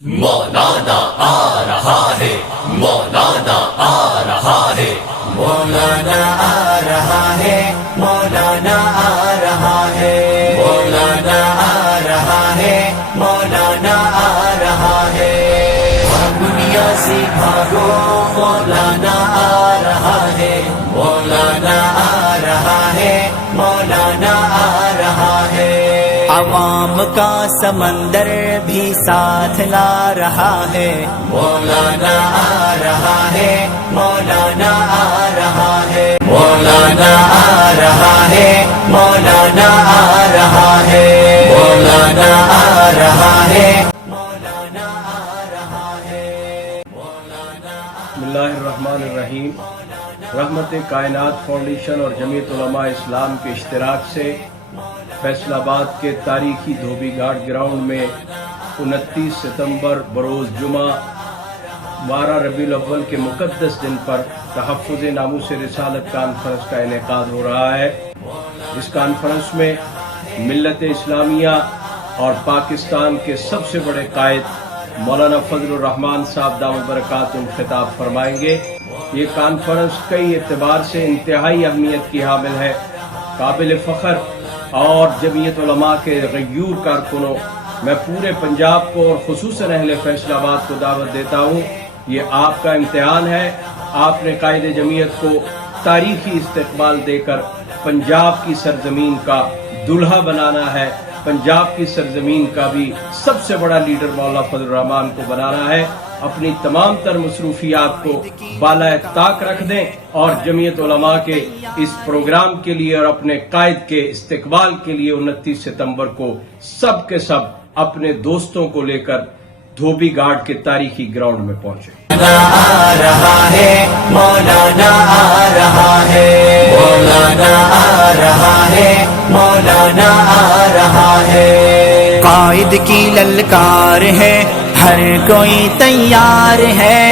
مولانا آ رہا ہے، مولانا آ رہا ہے، مولانا آ رہا ہے، مولانا آ رہا ہے، مولانا آ رہا ہے، مولانا آ رہا ہے۔ دنیا سے بھاگو، مولانا آ رہا ہے، مولانا آ رہا ہے، مولانا آ رہا ہے۔ عوام کا سمندر بھی ساتھ لا رہا ہے، مولانا آ رہا ہے، مولانا آ رہا ہے، مولانا آ رہا ہے، مولانا آ رہا ہے، مولانا آ رہا ہے، مولانا آ رہا ہے، مولانا۔ بسم اللہ الرحمن الرحیم۔ رحمت کائنات فاؤنڈیشن اور جمعیت علماء اسلام کے اشتراک سے فیصل آباد کے تاریخی دھوبی گھاٹ گراؤنڈ میں 29 ستمبر بروز جمعہ 12 ربیع الاول کے مقدس دن پر تحفظ ناموس رسالت کانفرنس کا انعقاد ہو رہا ہے۔ اس کانفرنس میں ملت اسلامیہ اور پاکستان کے سب سے بڑے قائد مولانا فضل الرحمان صاحب دامت برکاتہم خطاب فرمائیں گے۔ یہ کانفرنس کئی اعتبار سے انتہائی اہمیت کی حامل ہے، قابل فخر، اور جمعیت علماء کے غیور کارکنوں، میں پورے پنجاب کو اور خصوصاً اہل فیصل آباد کو دعوت دیتا ہوں۔ یہ آپ کا امتحان ہے، آپ نے قائد جمعیت کو تاریخی استقبال دے کر پنجاب کی سرزمین کا دلہا بنانا ہے، پنجاب کی سرزمین کا بھی سب سے بڑا لیڈر مولانا فضل الرحمان کو بنانا ہے۔ اپنی تمام تر مصروفیات کو بالائے طاق رکھ دیں اور جمعیت علماء کے اس پروگرام کے لیے اور اپنے قائد کے استقبال کے لیے 29 ستمبر کو سب کے سب اپنے دوستوں کو لے کر دھوبی گھاٹ کے تاریخی گراؤنڈ میں پہنچے۔ آ رہا ہے، مولانا آ رہا ہے، مولانا آ رہا ہے، مولانا آ رہا ہے۔ قائد کی للکار ہے، ہر کوئی تیار ہے۔